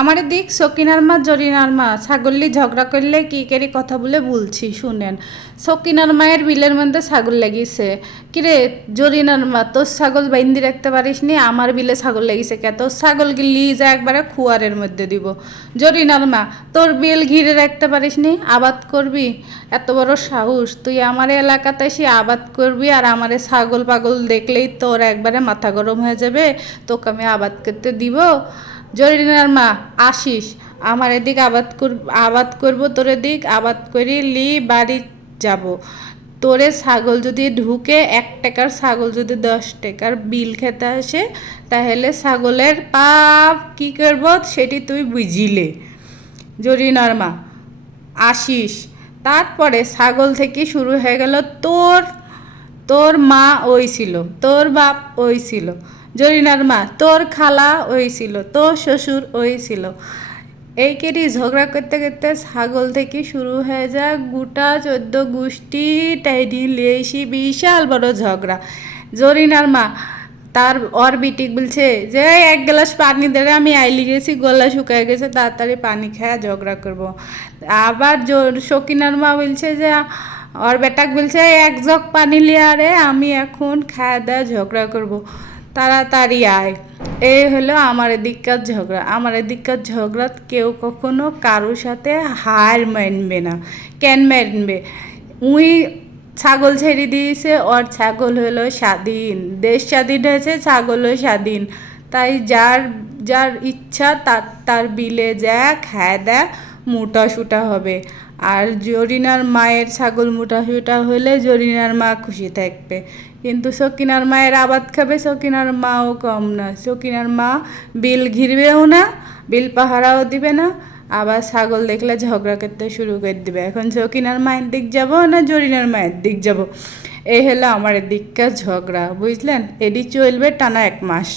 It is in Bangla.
আমার দিক সকিনার মা জরিনার মা ছাগল্লি ঝগড়া করলে কি কেরি কথা বলে বলছি শুনেন। সকিনার মায়ের বিলের মধ্যে ছাগল লাগিয়েছে। কিরে জরিনার মা, তোর ছাগল বাইন্দি রাখতে পারিস নি, আমার বিলে ছাগল লাগিয়েছে কে? তোর ছাগল গিলি যা একবারে খুয়ারের মধ্যে দিব। জরিনার মা, তোর বিল ঘিরে রাখতে পারিস নি, আবাদ করবি? এত বড় সাহস, তুই আমার এলাকাতে এসে আবাদ করবি আর আমারে ছাগল পাগল দেখলেই তোর একবারে মাথা গরম হয়ে যাবে। তোকে আমি আবাদ করতে দিব? জরিনার মা আসিস, আমার এদিক আবাদ করব, তোর এদিক আবাদ করি লি বাড়ি যাব। তোরে ছাগল যদি ঢুকে 1 টাকার ছাগল যদি 10 টাকার বিল খেতে আসে, তাহলে ছাগলের পাপ কি করব সেটি তুই বুঝিলে। জরিনার মা আসিস। তারপরে ছাগল থেকে শুরু হয়ে গেল তোর তোর মা ওই ছিল, তোর বাপ ওই ছিল। জরিনার মা, তোর খালা ওই ছিল, তোর শ্বশুর ওই ছিল। এই কেরি ঝগড়া করতে করতে ছাগল থেকে শুরু হয়ে যায় গোটা 14 গোষ্ঠী টাইডি লেসি বিশাল বড় ঝগড়া। জরিনার মা তার ওর বিটিক বলছে যে 1 গ্লাস পানি দেবে, আমি আইলি গেছি, গলা শুকায় গেছে, তাড়াতাড়ি পানি খায়া ঝগড়া করব। আবার সকিনার মা বলছে যে ওর বেটাক বলছে 1 জগ পানি লিয়া রে, আমি এখন খায়া দেয়া ঝগড়া করব, তাড়াতাড়ি আয়। এই হলো আমার এদিককার ঝগড়া। আমার এদিককার ঝগড়া কেউ কখনো কারোর সাথে হার মানবে না। কেন মানবে? উই ছাগল ছেড়ে দিয়েছে, ওর ছাগল হলো স্বাধীন, দেশ স্বাধীন হয়েছে, ছাগলও স্বাধীন। তাই যার যার ইচ্ছা তার বিলে যা খায় দেয়, মোটা সুটা হবে। আর জরিনার মায়ের ছাগল মোটা সুটা হলে জরিনার মা খুশি থাকবে। কিন্তু সকিনার মায়ের আবাদ খাবে, সকিনার মাও কম না। সকিনার মা বিল ঘিরবেও না, বিল পাহারাও দিবে না, আবার ছাগল দেখলে ঝগড়া করতে শুরু করে দিবে। এখন সকিনার মায়ের দিক যাব না জরিনার মায়ের দিক যাব? এই হলো আমার দিককার ঝগড়া, বুঝলেন? এডি চলবে টানা 1 মাস।